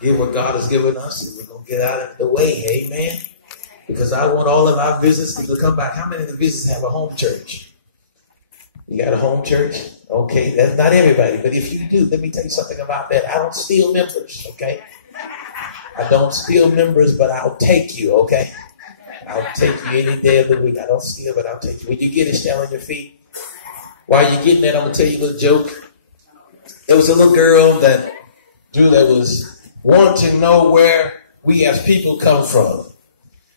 get what God has given us, and we're going to get out of the way. Amen. Because I want all of our businesses to come back. How many of the businesses have a home church? You got a home church? Okay, that's not everybody. But if you do, let me tell you something about that. I don't steal members, okay? I don't steal members, but I'll take you, okay? I'll take you any day of the week. I don't steal, but I'll take you. When you get it, stand on your feet. While you're getting that, I'm going to tell you a little joke. There was a little girl that was wanting to know where we as people come from.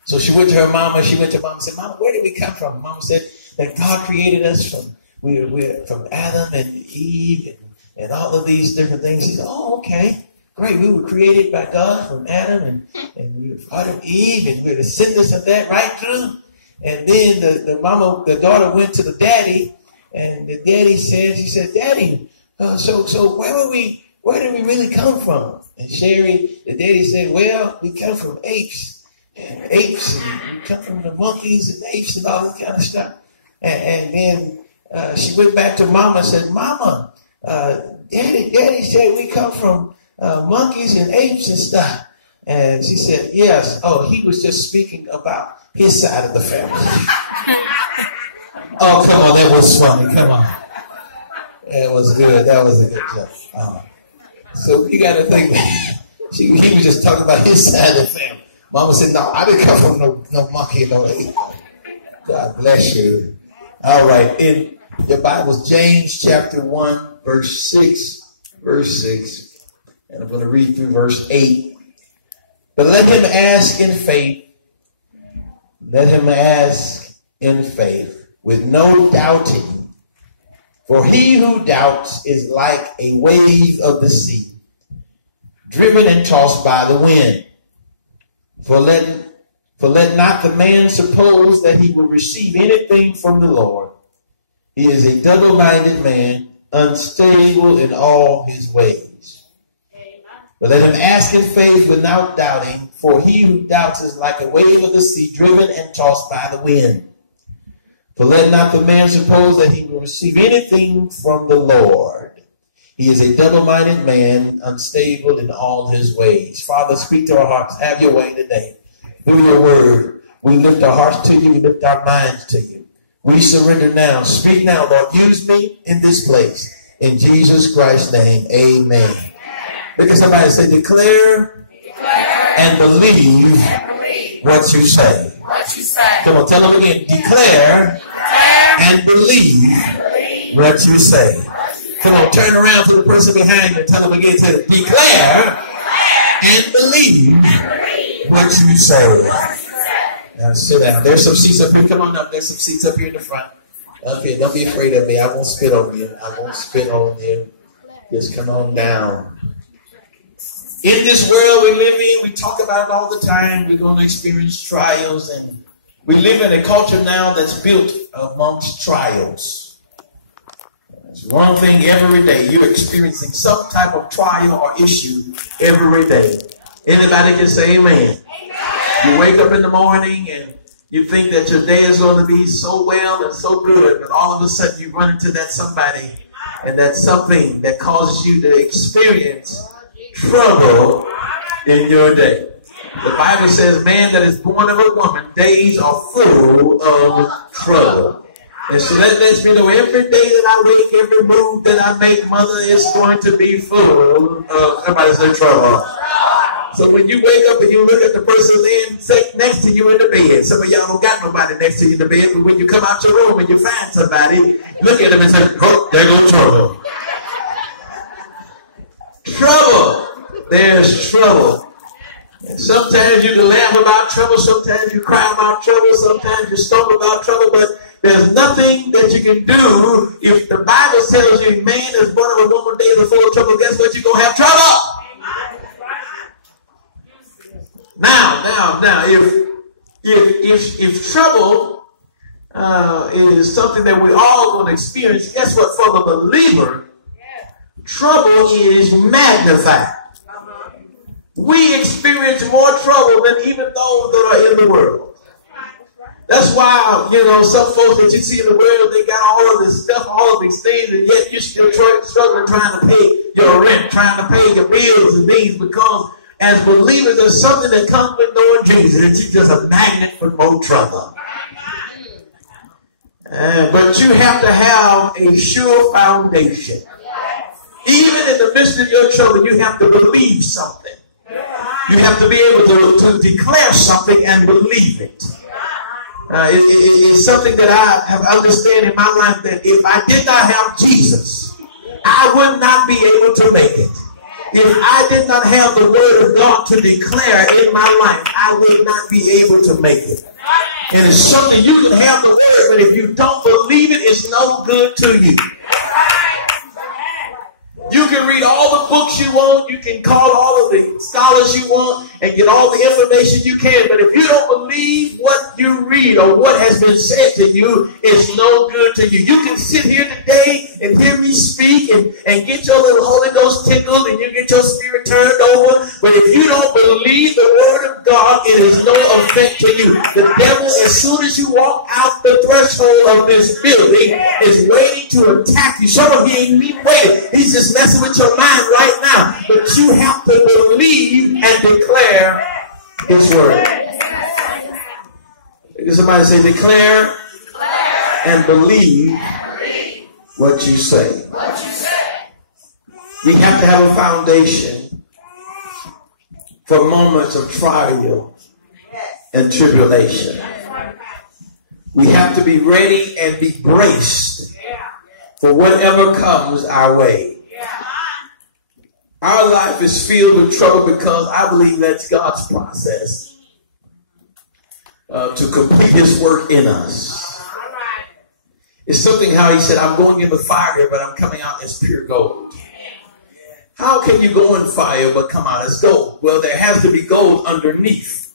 So she went to her mama. She went to mama and said, Mama, where did we come from? Mama said that God created us from we're from Adam and Eve and all of these different things. She said, oh, okay. Great. We were created by God from Adam and we were part of Eve and we're descendants of that right through. And then the daughter went to the daddy and the daddy said, Daddy, so where did we really come from? And Sherry, the daddy said, well, we come from apes. And we come from the monkeys and apes and all that kind of stuff. And then she went back to Mama and said, Mama, Daddy said we come from monkeys and apes and stuff. And she said, yes. Oh, he was just speaking about his side of the family. Oh, come on. That was funny. Come on. That was good. That was a good joke. So you got to think, he was just talking about his side of the family. Mama said, no, I didn't come from no monkey, no ape. God bless you. All right. In your Bible, James chapter 1, verse 6. And I'm going to read through verse 8. But let him ask in faith. Let him ask in faith with no doubting. For he who doubts is like a wave of the sea, driven and tossed by the wind. For let not the man suppose that he will receive anything from the Lord. He is a double-minded man, unstable in all his ways. But let him ask in faith without doubting, for he who doubts is like a wave of the sea, driven and tossed by the wind. For let not the man suppose that he will receive anything from the Lord. He is a double-minded man, unstable in all his ways. Father, speak to our hearts. Have your way today. Through your word, we lift our hearts to you. We lift our minds to you. We surrender now. Speak now, Lord. Use me in this place. In Jesus Christ's name, amen. Look at somebody and say, declare and believe what you say. Come on, tell them again. Declare and believe what you say. Come on, turn around to the person behind you and tell them again, say, declare and believe what you say. Now sit down. There's some seats up here. Come on up. There's some seats up here in the front. Up here. Don't be afraid of me. I won't spit on you. I won't spit on you. Just come on down. In this world we live in, we talk about it all the time. We're going to experience trials, and we live in a culture now that's built amongst trials. It's one thing every day. You're experiencing some type of trial or issue every day. Anybody can say amen. You wake up in the morning and you think that your day is going to be so well and so good, but all of a sudden you run into that somebody and that something that causes you to experience trouble in your day. The Bible says, man that is born of a woman, days are full of trouble. And so that lets me know every day that I wake, every move that I make, mother, is going to be full of, somebody say, trouble. So when you wake up and you look at the person laying next to you in the bed, some of y'all don't got nobody next to you in the bed, but when you come out your room and you find somebody, look at them and say, oh, there goes trouble. Trouble. There's trouble. And sometimes you can laugh about trouble, sometimes you cry about trouble, sometimes you stumble about trouble, but there's nothing that you can do. If the Bible tells you man is born of a woman, days are full of trouble, guess what? You're going to have trouble. Now, if trouble is something that we all going to experience, guess what? For the believer, trouble is magnified. We experience more trouble than even those that are in the world. That's why, some folks that you see in the world, they got all of this stuff, all of these things, and yet you're still struggling trying to pay your rent, trying to pay your bills and things, because as believers, there's something that comes with knowing Jesus. It's just a magnet for more trouble. But you have to have a sure foundation. Even in the midst of your trouble, you have to believe something. You have to be able to declare something and believe it. It's something that I have understood in my life, that if I did not have Jesus, I would not be able to make it. If I did not have the word of God to declare in my life, I would not be able to make it. And it's something you can have the word, but if you don't believe it, it's no good to you. You can read all the books you want. You can call all of the scholars you want and get all the information you can. But if you don't believe what you read or what has been said to you, it's no good to you. You can sit here today and hear me speak and get your little Holy Ghost tickled and you get your spirit turned over. But if you don't believe the word of God, it is no effect to you. The devil, as soon as you walk out the threshold of this building, is waiting to attack you. Some of you ain't even waiting. He's just messing with your mind right now. But you have to believe and declare his word. Somebody say, declare and believe what you say. We have to have a foundation for moments of trial and tribulation. We have to be ready and be braced for whatever comes our way. Our life is filled with trouble because I believe that's God's process to complete his work in us. It's something how he said, I'm going in the fire, but I'm coming out as pure gold. How can you go in fire but come out as gold? Well, there has to be gold underneath.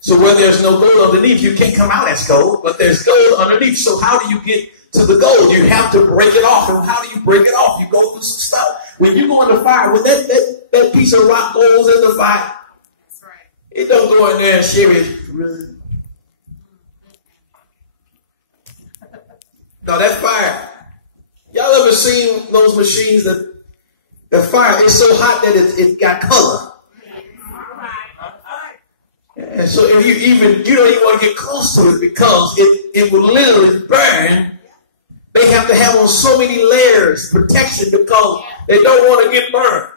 So where there's no gold underneath, you can't come out as gold, but there's gold underneath. So how do you get to the gold? You have to break it off. And how do you break it off? You go through some stuff. When you go in the fire, when that piece of rock goes in the fire, it don't go in there and share it. No, that fire. Y'all ever seen those machines that the fire is so hot that it got color? And so if you don't even want to get close to it because it will literally burn. They have to have on so many layers protection because they don't want to get burned.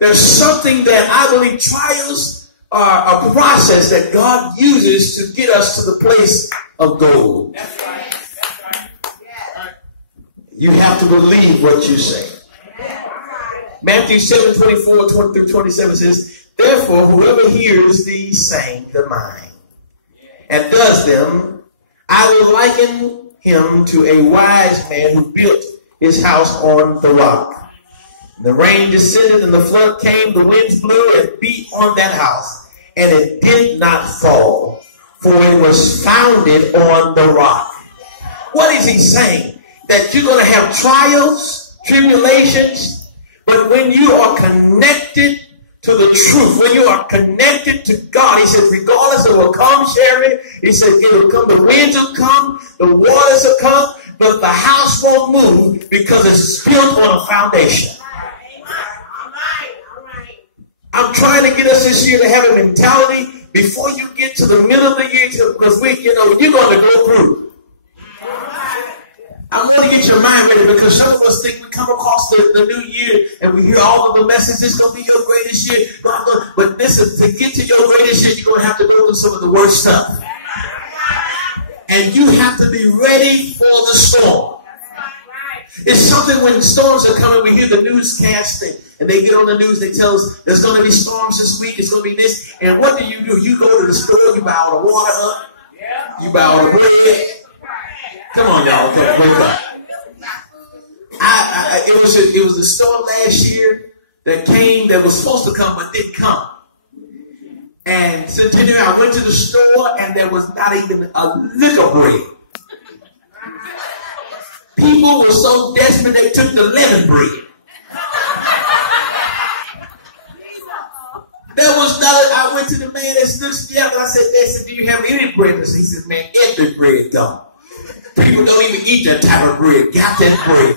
There's something that I believe trials are a process that God uses to get us to the place of gold. That's right. You have to believe what you say. Matthew 7:24 through 27 says, therefore, whoever hears these sayings of mine and does them, I will liken him to a wise man who built his house on the rock. The rain descended and the flood came, the winds blew and beat on that house, and it did not fall, for it was founded on the rock. What is he saying? That you're going to have trials, tribulations, but when you are connected to the truth, when you are connected to God, he said, regardless of what comes, Sherry, he said, it will come, the winds will come, the waters will come, but the house won't move because it's built on a foundation. I'm trying to get us this year to have a mentality before you get to the middle of the year, because you're going to go through. I want to get your mind ready because some of us think we come across the new year and we hear all of the messages. It's going to be your greatest year. But listen, to get to your greatest year, you're going to have to go through some of the worst stuff. And you have to be ready for the storm. It's something when storms are coming, we hear the newscast and they get on the news, they tell us there's going to be storms this week, it's going to be this. And what do? You go to the store, you buy all the water up, you buy all the bread. Come on, y'all. Wake up. It was a storm last year that came, that was supposed to come, but didn't come. And so I went to the store, and there was not even a lick of bread. People were so desperate, they took the lemon bread. There was not. I went to the man that stood me up, and I said, do you have any bread? He said, man, every bread don't. People don't even eat that type of bread. Got that bread.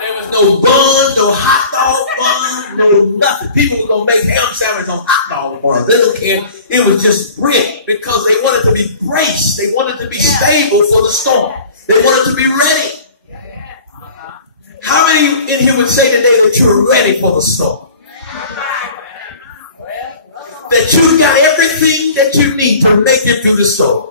There was no buns, no hot dog buns, no nothing. People were going to make ham sandwiches on hot dog buns. They don't care. It was just brick because they wanted to be braced. They wanted to be stable for the storm. They wanted to be ready. How many in here would say today that you're ready for the storm? That you got everything that you need to make it through the storm.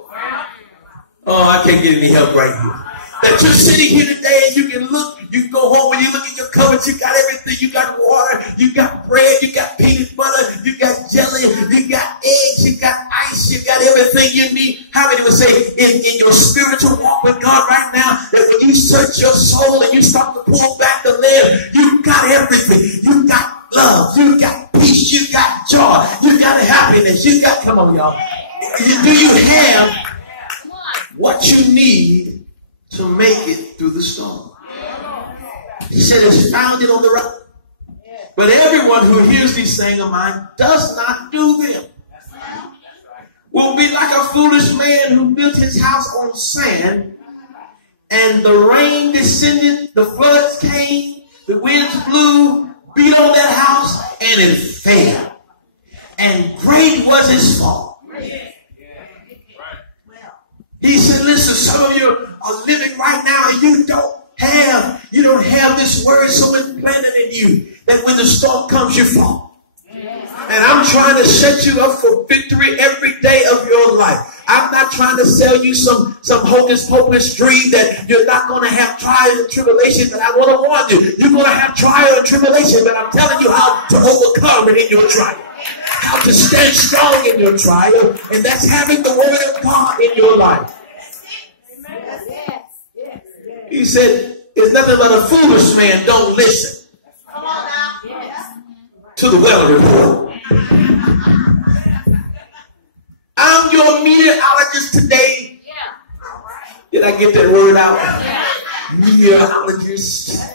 Oh, I can't get any help right here. That you're sitting here today and you can look, you go home and you look at your cupboards, you got everything. You got water, you got bread, you got peanut butter, you got jelly, you got eggs, you got ice, you got everything you need. How many would say in your spiritual walk with God right now, that when you search your soul and you start to pull back the lid, you got everything. You got love, you got peace, you got joy, you got happiness, you got, come on y'all. Do you have what you need to make it through the storm? He said it's founded on the rock. But everyone who hears these sayings of mine does not do them will be like a foolish man who built his house on sand, and the rain descended, the floods came, the winds blew, beat on that house, and it fell. And great was his fall. He said, listen, some of you are living right now and you don't have this word so implanted in you that when the storm comes, you fall. And I'm trying to set you up for victory every day of your life. I'm not trying to sell you some hocus pocus dream that you're not going to have trials and tribulations, but I want to warn you, you're going to have trial and tribulation, but I'm telling you how to overcome it in your trial. How to stand strong in your trial, and that's having the word of God in your life. He said, it's nothing but a foolish man don't listen to the weather report. I'm your meteorologist today. Did I get that word out? Meteorologist.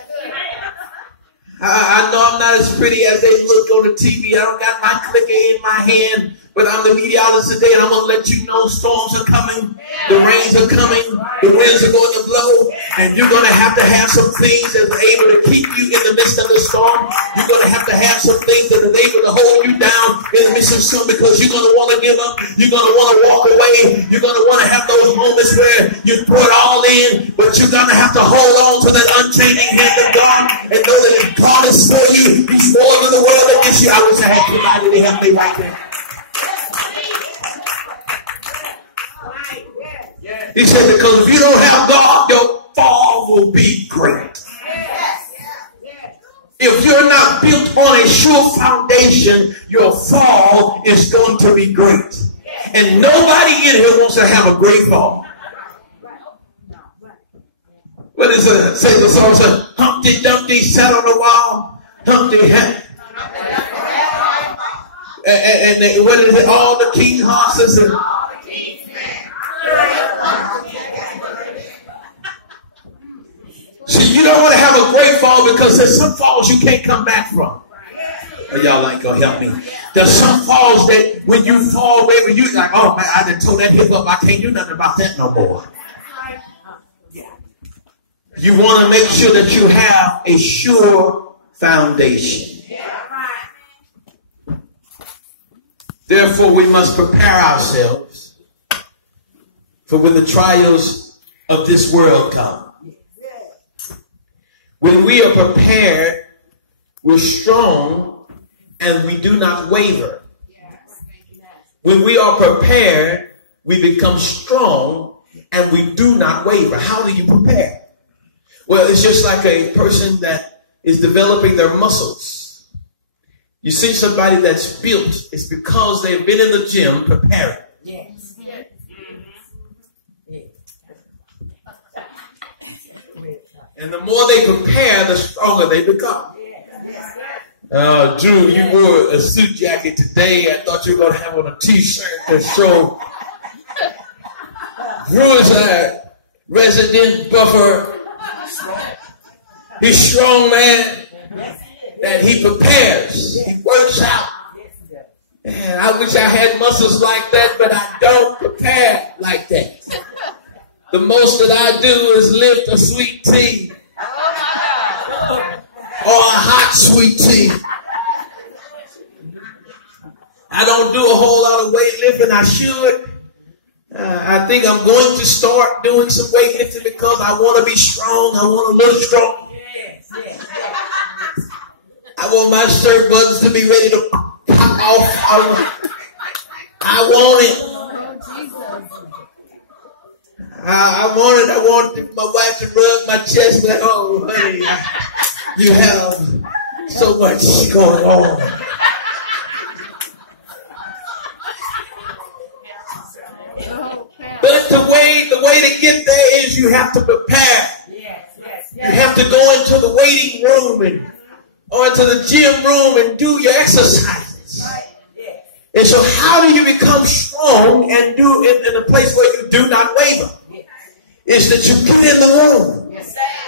I know I'm not as pretty as they look on the TV. I don't got my clicker in my hand, but I'm the meteorologist today, and I'm going to let you know storms are coming, the rains are coming, the winds are going to blow, and you're going to have some things that are able to keep you in the midst of the storm. You're going to have some things that are able to hold you down in the midst of the storm, because you're going to want to give up. You're going to want to walk away. You're going to want to have those moments where you pour it all in, but you're going to have to hold on to that unchanging hand of God and know that if God is for you, He's more than the world against you. I wish I had somebody to help me right there. He said, because if you don't have God, your fall will be great. If you're not built on a sure foundation, your fall is going to be great. And nobody in here wants to have a great fall. What is it? Say the song, says, Humpty Dumpty sat on the wall. Humpty had. And what is it? All the king horses and see, you don't want to have a great fall because there's some falls you can't come back from. Oh, y'all ain't gonna help me. There's some falls that when you fall, baby, you like, oh man, I done tore that hip up. I can't do nothing about that no more. You want to make sure that you have a sure foundation. Therefore, we must prepare ourselves for when the trials of this world come. When we are prepared, we're strong and we do not waver. When we are prepared, we become strong and we do not waver. How do you prepare? Well, it's just like a person that is developing their muscles. You see somebody that's built, it's because they've been in the gym preparing. Yes. And the more they prepare, the stronger they become. Drew, you wore a suit jacket today. I thought you were going to have on a t-shirt to show. Drew is a resident buffer. He's strong, man. That he prepares. He works out. And I wish I had muscles like that, but I don't prepare like that. The most that I do is lift a sweet tea. Oh my God. a hot sweet tea. I don't do a whole lot of weightlifting. I should. I think I'm going to start doing some weightlifting because I want to be strong. I want to look strong. I want my shirt buttons to be ready to pop off. I want it. I want my wife to rub my chest like, oh, honey, you have so much going on. But the way to get there is you have to prepare. You have to go into the waiting room or into the gym room and do your exercises. And so how do you become strong and do it in a place where you do not waver? Is that you get in the room.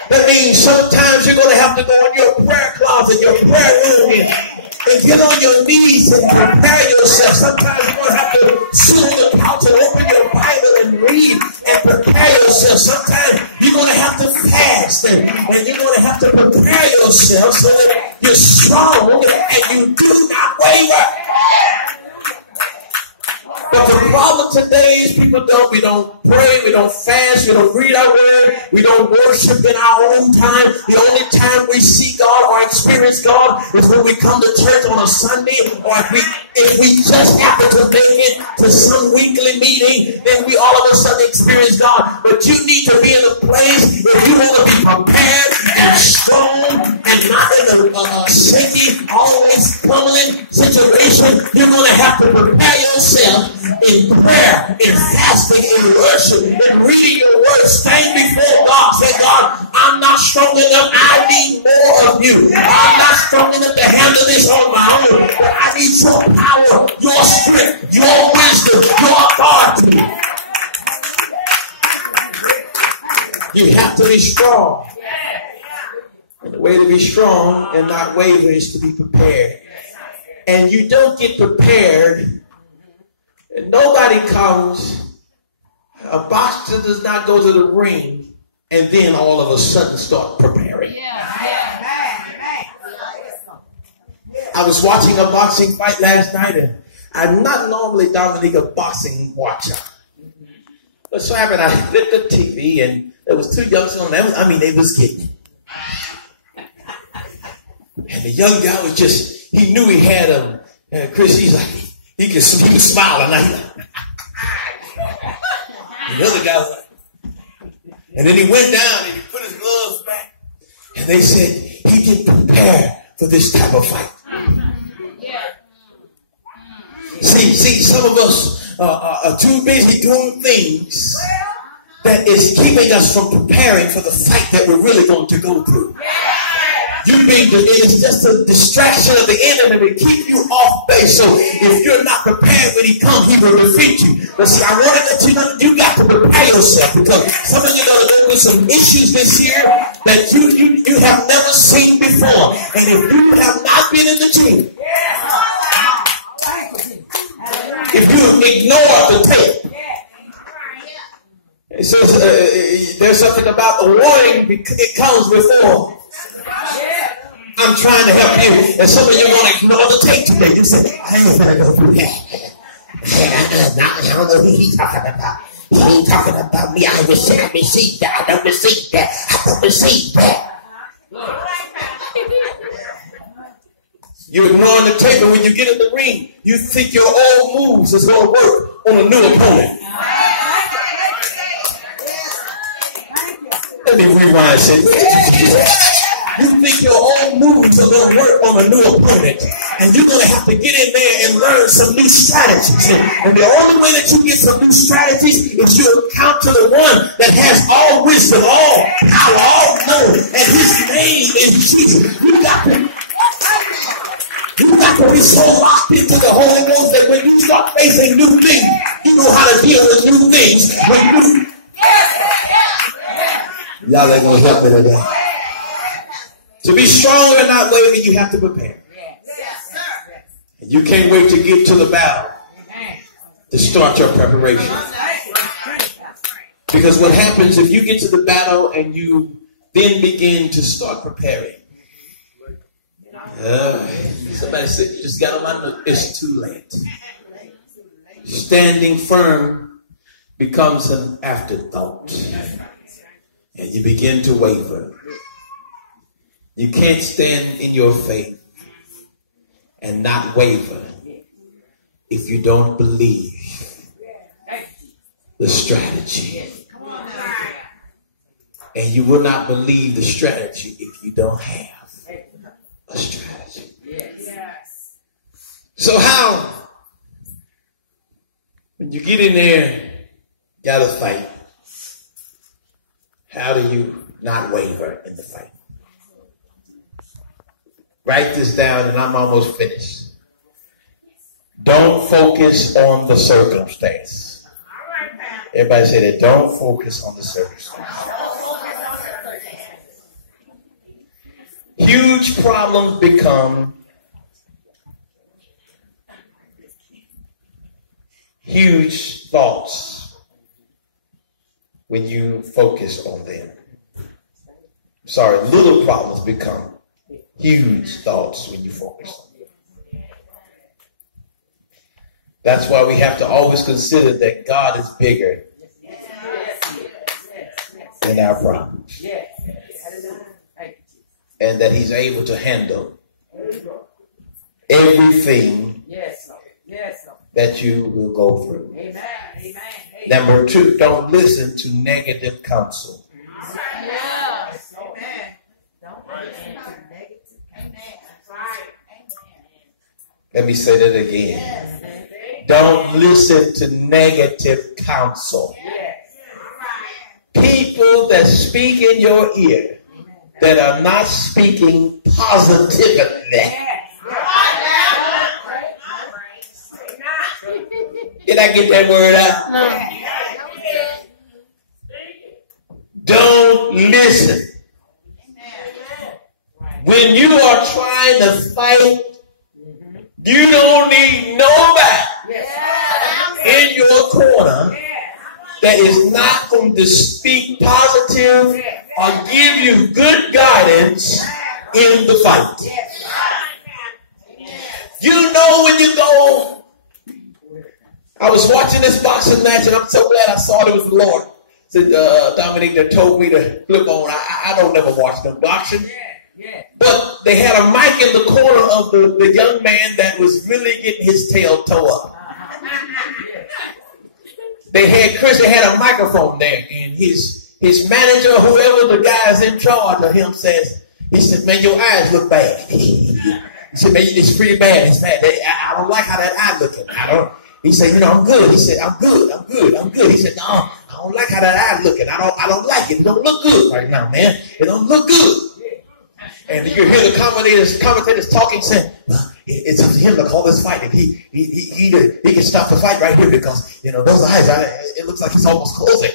That means sometimes you're going to have to go in your prayer closet, your prayer room, and get on your knees and prepare yourself. Sometimes you're going to have to sit on the couch and open your Bible and read and prepare yourself. Sometimes you're going to have to fast and you're going to have to prepare yourself so that you're strong and you do not waver. But the problem today is we don't pray, we don't fast, we don't read our word, we don't worship in our own time. The only time we see God or experience God is when we come to church on a Sunday, or if we just happen to make it to some weekly meeting, then we all of a sudden experience God. But you need to be in a place where you want to be prepared and strong and not in a shaky, always fumbling situation. You're going to have to prepare yourself in prayer, in fasting, in worship, in reading your word. Stand before God. Say, God, I'm not strong enough. I need more of you. I'm not strong enough to handle this on my own. But I need your power, your strength, your wisdom, your authority. You have to be strong. And the way to be strong and not waver is to be prepared. And you don't get prepared. And nobody comes, a boxer does not go to the ring and then all of a sudden start preparing. I was watching a boxing fight last night, and I'm not normally Dominique a boxing watcher. But so happened I flipped the TV and there was two youngsters on there. They was kidding. And the young guy was he knew he had him. And Chris, he's like, he was smiling. Like, the other guy was like, and then he went down and he put his gloves back. And they said he didn't prepare for this type of fight. See, some of us are too busy doing things that is keeping us from preparing for the fight that we're really going to go through. It is just a distraction of the enemy to keep you off base. So if you're not prepared when he comes, he will defeat you. But see, I want to let you know that you got to prepare yourself, because some of you are going to go with some issues this year that you have never seen before. And if you have not been in the gym, if you ignore the tape, it says there's something about the warning. It comes before. I'm trying to help you. And some of you are going to ignore the tape today. You say, I ain't going to go through that. I don't know who he's talking about. He ain't talking about me. I received that. I don't receive that. I don't receive that. You're ignoring the tape, and when you get in the ring, you think your old moves is going to work on a new opponent. Let me rewind. You think your old moves are going to work on a new opponent, and you're going to have to get in there and learn some new strategies. And the only way that you get some new strategies is you account to the one that has all wisdom, all power, all knowledge, and his name is Jesus. You got to be so locked into the Holy Ghost that when you start facing new things, you know how to deal with new things. Y'all ain't going to help me today. To be strong and not waver, you have to prepare. And you can't wait to get to the battle to start your preparation. Because what happens if you get to the battle and you then begin to start preparing, Somebody said, you just got on my nerves. It's too late. Standing firm becomes an afterthought. And you begin to waver. You can't stand in your faith and not waver if you don't believe the strategy. And you will not believe the strategy if you don't have a strategy. So how, when you get in there, gotta fight, how do you not waver in the fight? Write this down and I'm almost finished. Don't focus on the circumstance. Everybody say that. Don't focus on the circumstance. Huge problems become huge thoughts when you focus on them. Sorry, little problems become huge thoughts when you focus on them. That's why we have to always consider that God is bigger than our problems. And that he's able to handle everything that you will go through. Number 2, don't listen to negative counsel. Let me say that again. Don't listen to negative counsel. People that speak in your ear that are not speaking positively. Did I get that word out? Don't listen. When you are trying to fight, you don't need nobody in your corner that is not going to speak positive or give you good guidance in the fight. You know when you go, I was watching this boxing match and I'm so glad I saw it was the Lord. Said Dominique that told me to flip on. I don't never watch no boxing. But they had a mic in the corner of the young man that was really getting his tail tore up. They had a microphone there, and his manager, whoever the guy is in charge of him, he said, man, your eyes look bad. He said, man, it's pretty bad. It's bad. I don't like how that eye looking. He said, I'm good. He said, I'm good. He said, no, I don't like how that eye looking. I don't like it. It don't look good right now, man. It don't look good. And you hear the commentators talking, saying, well, it's up to him to call this fight. If he can stop the fight right here because, those eyes, it looks like it's almost closing.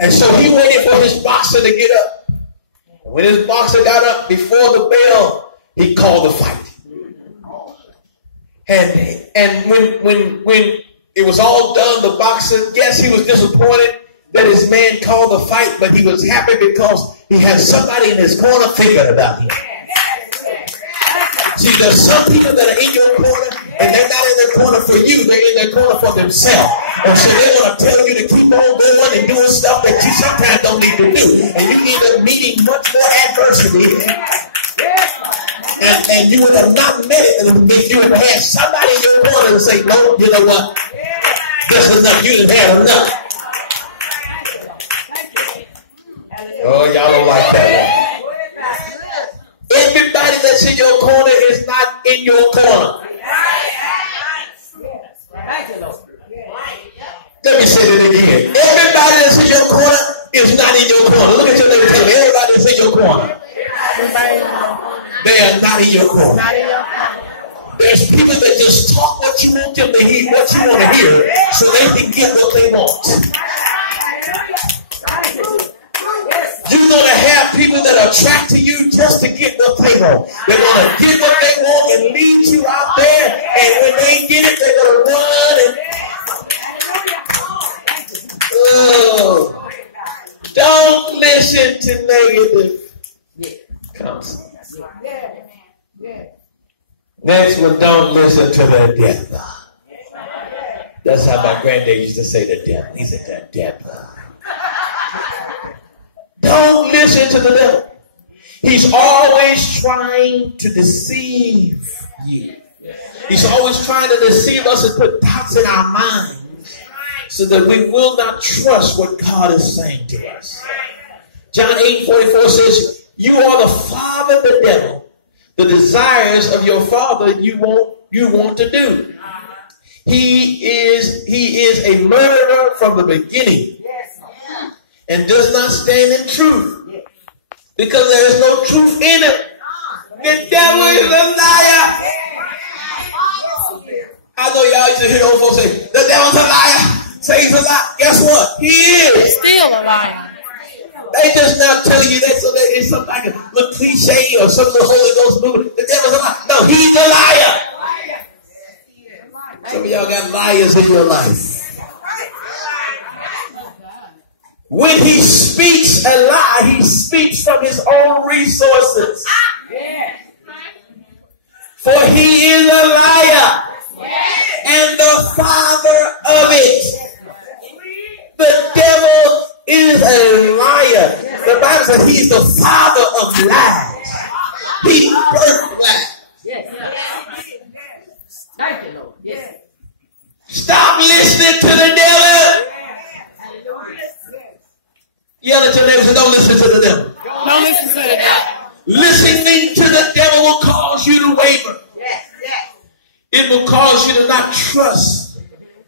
And so he waited for his boxer to get up. And when his boxer got up before the bell, he called the fight. And when it was all done, the boxer, yes, he was disappointed that his man called the fight, but he was happy because he had somebody in his corner thinking about him. See, there's some people that are in your corner, and they're not in their corner for you. They're in their corner for themselves. And so they want to tell you to keep on going and doing stuff that you sometimes don't need to do. And you end up meeting much more adversity. And you would have not met it if you had had somebody in your corner to say, no, you know what? This is enough. You done had enough. Oh, y'all don't like that. Everybody that's in your corner is not in your corner. Let me say that again. Everybody that's in your corner is not in your corner. Look at your neighbor. Tell me, everybody that's in your corner. They are not in your corner. There's people that just talk what you want them to hear, what you want to hear, so they can get what they want. You're going to have people that attract to you just to get what they want. They're going to get what they want and lead you out there. And when they get it, they're going to run. Don't listen to negative counsel. Next one, don't listen to the devil. That's how my granddad used to say the devil. He said the devil. Don't listen to the devil. He's always trying to deceive you. He's always trying to deceive us and put doubts in our minds so that we will not trust what God is saying to us. John 8:44 says, you are the father of the devil. The desires of your father you want to do. He is a murderer from the beginning and does not stand in truth because there is no truth in him. The devil is a liar. I know y'all used to hear old folks say, the devil's a liar. Say he's a liar. Guess what? He is. Still a liar. They just not telling you that so that it's something like a little cliche or some of the Holy Ghost movement. The devil's a liar. No, he's a liar. Some of y'all got liars in your life. When he speaks a lie, he speaks from his own resources. For he is a liar and the father of it. The devil is a liar. The Bible says he's the father of lies. He birthed lies. Thank you, Lord. Yes. Stop listening to the devil. Yell at your neighbor and say, don't listen to the devil. Don't listen to the devil. Listening to the devil will cause you to waver. It will cause you to not trust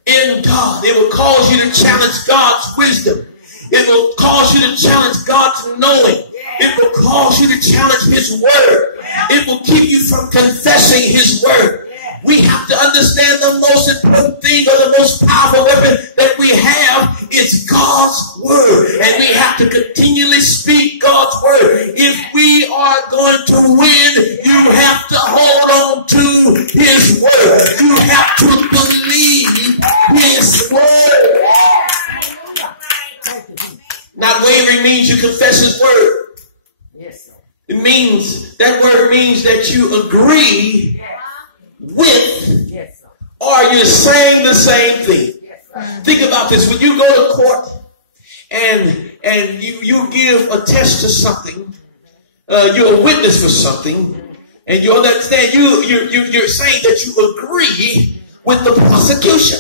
in God. It will cause you to challenge God's wisdom. It will cause you to challenge God's knowing. It will cause you to challenge his word. It will keep you from confessing his word. We have to understand the most important thing or the most powerful weapon that we have is God's word. And we have to continually speak God's word. If we are going to win, you have to hold on to his word. You have to believe his word. Not wavering means you confess his word. It means, that word means that you agree with, or you're saying the same thing. Think about this. When you go to court and you give a test to something, you're a witness for something, and you understand you're saying that you agree with the prosecution.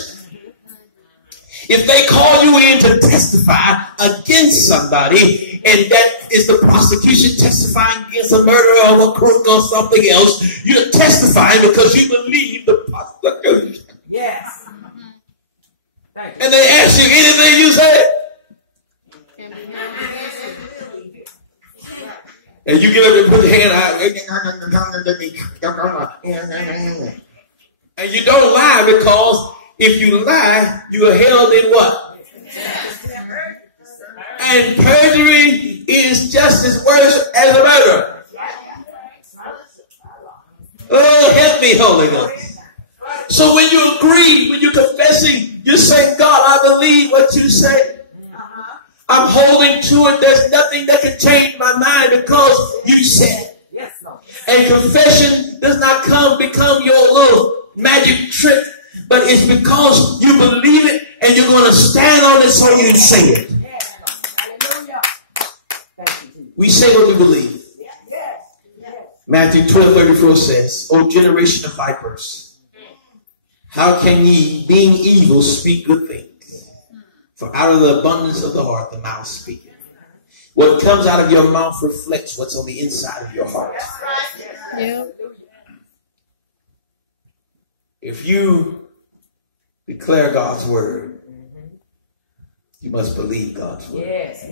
If they call you in to testify against somebody, and that is the prosecution testifying against a murderer or a crook or something else, you're testifying because you believe the prosecution. Yes. And they ask you anything you say. And you get up and put your hand out. And you don't lie because if you lie, you are held in what? And perjury is just as worse as a murder. Oh, help me, Holy Ghost. So when you agree, when you're confessing, you're saying, God, I believe what you say. I'm holding to it. There's nothing that can change my mind because you said it. And confession does not become your little magic trick, but it's because you believe it and you're going to stand on it so you say it. We say what we believe. Matthew 12:34 says, O generation of vipers, how can ye, being evil, speak good things? For out of the abundance of the heart, the mouth speaketh. What comes out of your mouth reflects what's on the inside of your heart. Yeah. If you declare God's word, you must believe God's word. Yes.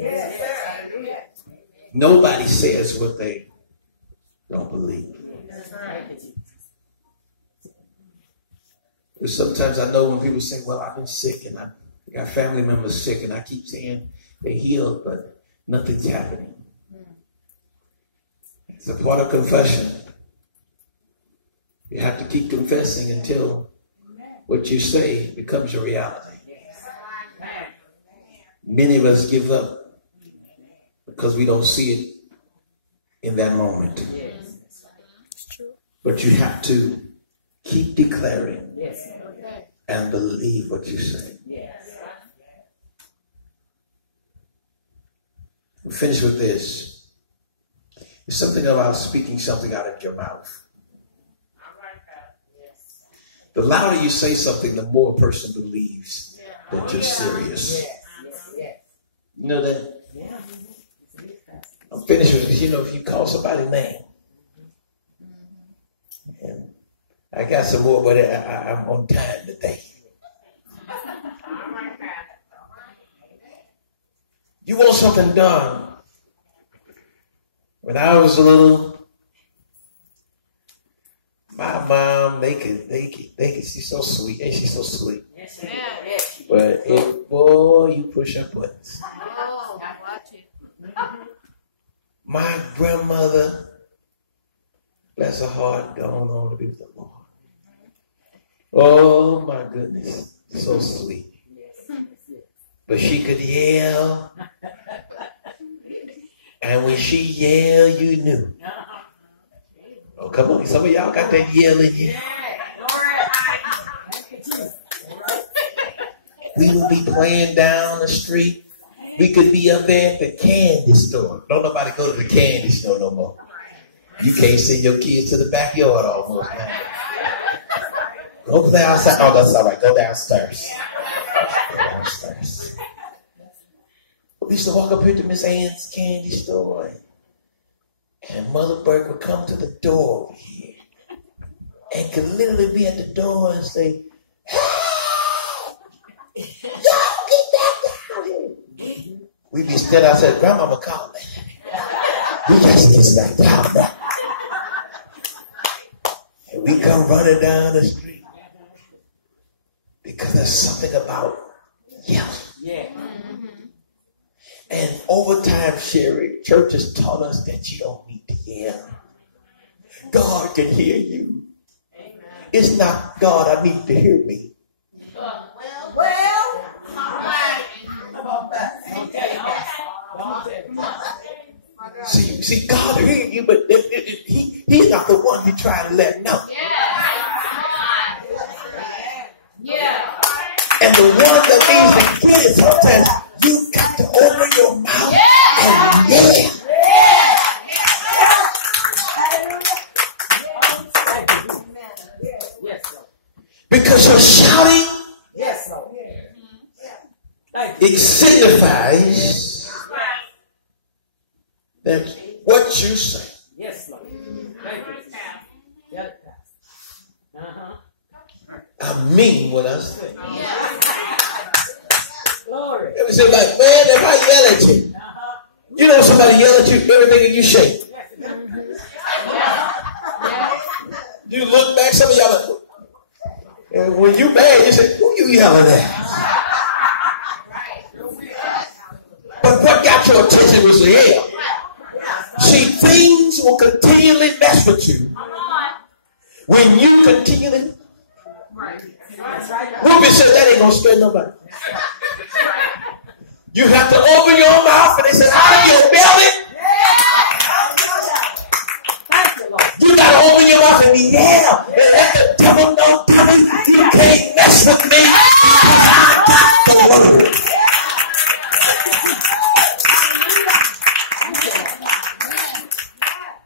Nobody says what they don't believe. Sometimes I know when people say, well, I've been sick and I got family members sick and I keep saying they're healed, but nothing's happening. It's a part of confession. You have to keep confessing until what you say becomes your reality. Many of us give up because we don't see it in that moment. But you have to keep declaring Yes. and believe what you say. Yes. We finish with this. There's something about speaking something out of your mouth. The louder you say something, the more a person believes that you're serious. Yes. Yes. You know that? Yeah. I'm finished with this. If you call somebody name, and I got some more, but I'm on time today. You want something done? When I was little, my mom, they could, she's so sweet. Ain't she so sweet? Yes. Yes. But boy, you push her buttons. Oh, watch it. My grandmother, bless her heart, gone on to be with the Lord. Oh my goodness, so sweet. But she could yell, and when she yelled, you knew. Oh, come on, some of y'all got that yelling here. We would be playing down the street. We could be up there at the candy store. Don't nobody go to the candy store no more. You can't send your kids to the backyard almost now. Go play outside. Oh, that's all right. Go downstairs. Go downstairs. We used to walk up here to Miss Ann's candy store, and Mother Burke would come to the door over here and could literally be at the door and say, "Help! Y'all get that down here." We'd be still outside. Grandmama calling. We just get back down there. And we come running down the street because there's something about yelling. Yeah. And over time, Sherry, church has taught us that you don't need to yell. God can hear you. Amen. It's not, God, I need to hear me. Well, All right. See, God will hear you, but he's not the one you try to let know. yeah. And the one that needs to get it, sometimes you got to open your mouth and yell. Because you're shouting, Yes, Lord. it signifies that what you say. Yes, Lord. Thank you. Tell it, Pastor. I mean what I say. Glory. Ever say like, man, if I yell at you, you know somebody yell at you, everything and you shake. You look back, some of y'all like, and when you mad, you say, who you yelling at? But what got your attention was the yell. See, things will continually mess with you when you continually. Ruby said that ain't gonna scare nobody. You have to open your mouth and they said, out of your belly. You gotta open your mouth and yell and let the devil know, devil, you can't mess with me because I got the word.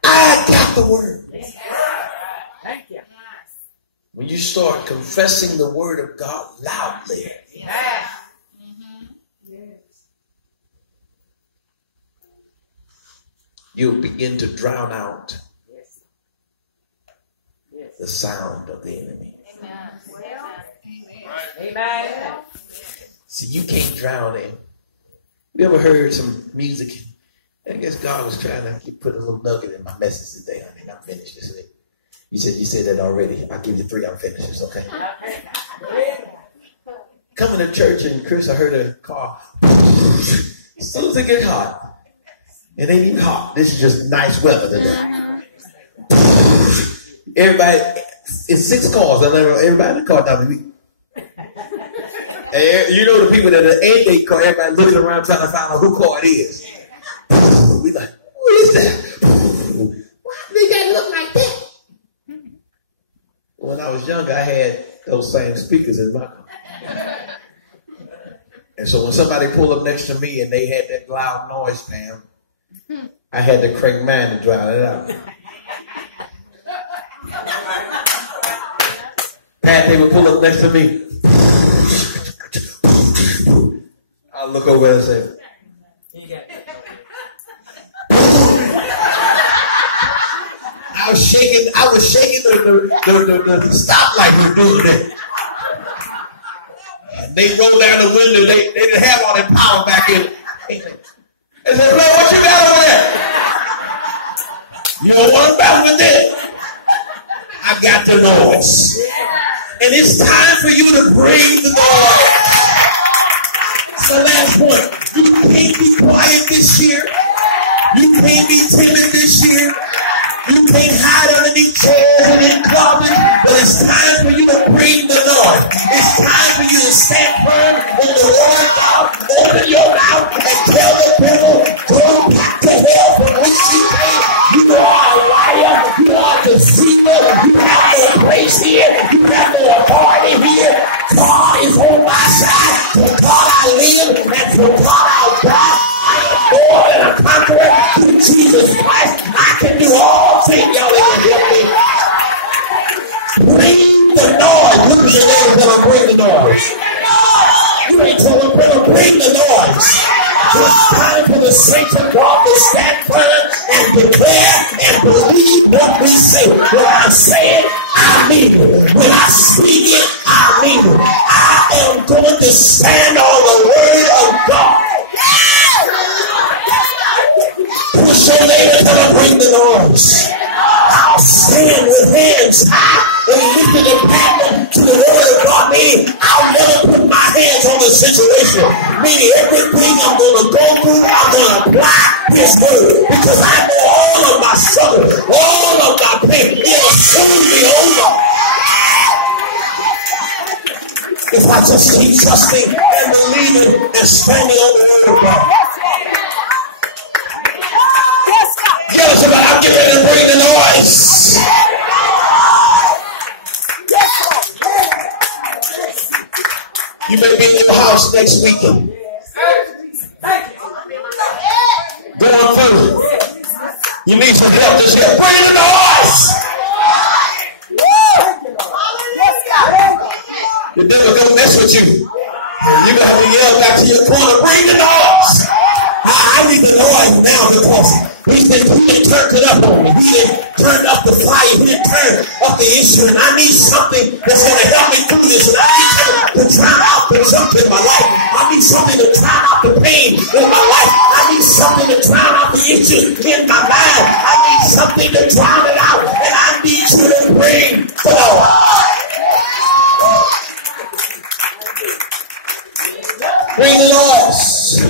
I got the word. Thank you. When you start confessing the word of God loudly, you'll begin to drown out the sound of the enemy. Amen. See, you can't drown it. You ever heard some music? I guess God was trying to put a little nugget in my message today. I mean, I'm finished this week. You said that already. I'll give you 3. I'm finished. It's okay. Coming to church and Chris, I heard a car. As soon as it gets hot, it ain't even hot. This is just nice weather today. Everybody, it's 6 cars. I let everybody in the car down the week. And you know the people that are in their car, everybody looking around trying to find out who car it is. We like, who is that? Why do they gotta look like that? was younger, I had those same speakers in my car. And so when somebody pulled up next to me and they had that loud noise, Pam, I had to crank mine to drown it out. Pat, they would pull up next to me. I'll look over and say, I was shaking the stoplight was doing that. And they rolled down the window, they didn't have all that power back in. They said, Lord, what you got over there? You don't want to back with that? I got the noise. And it's time for you to bring the noise. That's the last point. You can't be quiet this year. You can't be timid this year. You can't hide underneath chairs and in closets, but it's time for you to bring the noise. It's time for you to stand firm in the word of God, open your mouth and tell the people, go back to hell from which you came. You are a liar. You are a deceiver. You have no place here. You have no authority here. God is on my side. For God I live and for God I die. I am more than a conqueror through Jesus Christ. I can do all things. Y'all ain't gonna help me. Bring the noise. Look at your neighbor and tell him, bring the noise. You ain't told him, bring the noise. So it's time for the saints of God to stand firm and declare and believe what we say. When I say it, I mean it. When I speak it, I mean it. I am going to stand on the word of God. Push your neighbor till I bring the noise. I'll stand with hands high and lifted and back to the word of God. Meaning, I'll never put my hands on the situation. Meaning, everything I'm going to go through, I'm going to apply His word. Because I know all of my struggle, all of my pain, it'll soon be over. If I just keep trusting and believing and standing on the word of God. Yell at somebody, I'm getting ready to bring the noise. You may be in the house next weekend. Going through. You need some help this year. Bring the noise. The devil don't mess with you. You got to yell back to your corner. Bring the noise. I need the noise now because he didn't turn it up on me. He didn't turn up the fire. He didn't turn up the issue. And I need something that's going to help me through this. And I need to drown out the junk in my life. I need something to drown out the pain in my life. I need something to drown out the issues in my mind. I need something to drown it out. And I need you to bring the noise. Bring the noise.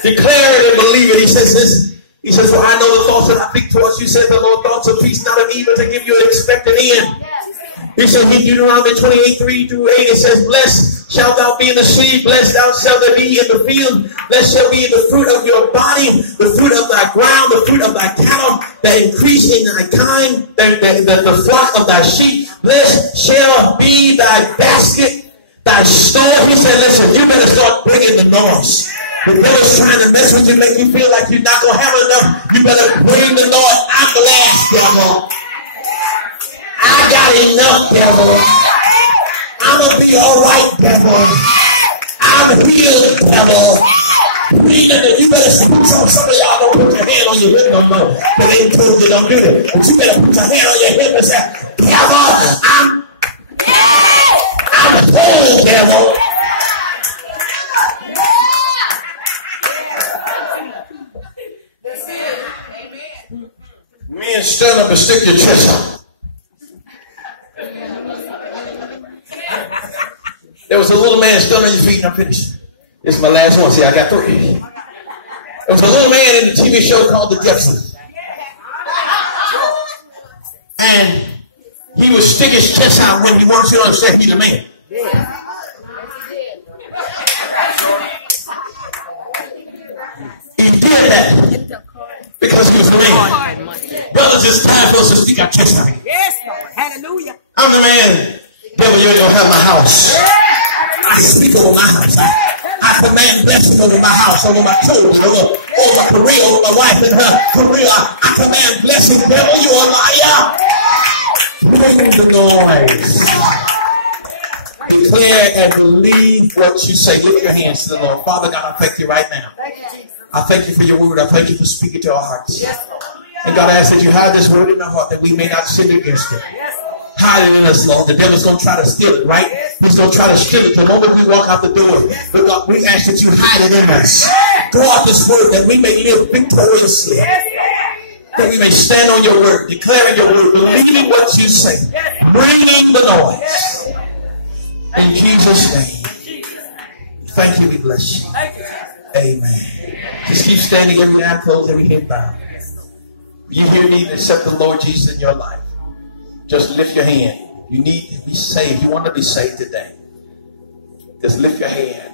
Declare it and believe it. He says this. He says, for I know the thoughts that I think towards you, said the Lord, thoughts of peace, not of evil, to give you an expected end. He said in Deuteronomy 28:3-8, it says, blessed shalt thou be in the seed, blessed thou shalt thou be in the field, blessed shall be the fruit of your body, the fruit of thy ground, the fruit of thy cattle, the increase in thy kind, the flock of thy sheep. Blessed shall be thy basket, thy store. He said, listen, you better start bringing the noise. The devil's trying to mess with you, make you feel like you're not going to have enough. You better bring the noise. I'm the last, devil. I got enough, devil. I'm going to be all right, devil. I'm healed, devil. You better put some of y'all don't put your hand on your hip no more. But they told you don't do that. But you better put your hand on your hip and say, devil, I'm a fool, devil. Men, stand up and stick your chest out. There was a little man standing on his feet, and I'm finished. This is my last one. See, I got 3. There was a little man in the TV show called The Jeffersons. And he would stick his chest out when he wants you to understand he's a man. He did that because he was a man. Brother brothers, it's time for us to speak our testimony. Yes, Lord. Hallelujah. I'm the man. Devil, you ain't gonna have my house. I speak over my house. I command blessing over my house, over my children, over my career, over my wife and her career. I command blessing. Devil, you a liar. Bring the noise. Declare and believe what you say. Lift your hands to the Lord. Father God, I thank you right now. I thank you for your word. I thank you for speaking to our hearts. And God, I ask that you hide this word in our heart that we may not sin against it. Hide it in us, Lord. The devil's going to try to steal it, right? He's going to try to steal it the moment we walk out the door. But God, we ask that you hide it in us. Go out this word that we may live victoriously. That we may stand on your word, declaring your word, believing what you say, bringing the noise. In Jesus' name. Thank you. We bless you. Amen. Just keep standing, every eye closed, every head bowed. You hear me to accept the Lord Jesus in your life. Just lift your hand. You need to be saved. You want to be saved today. Just lift your hand.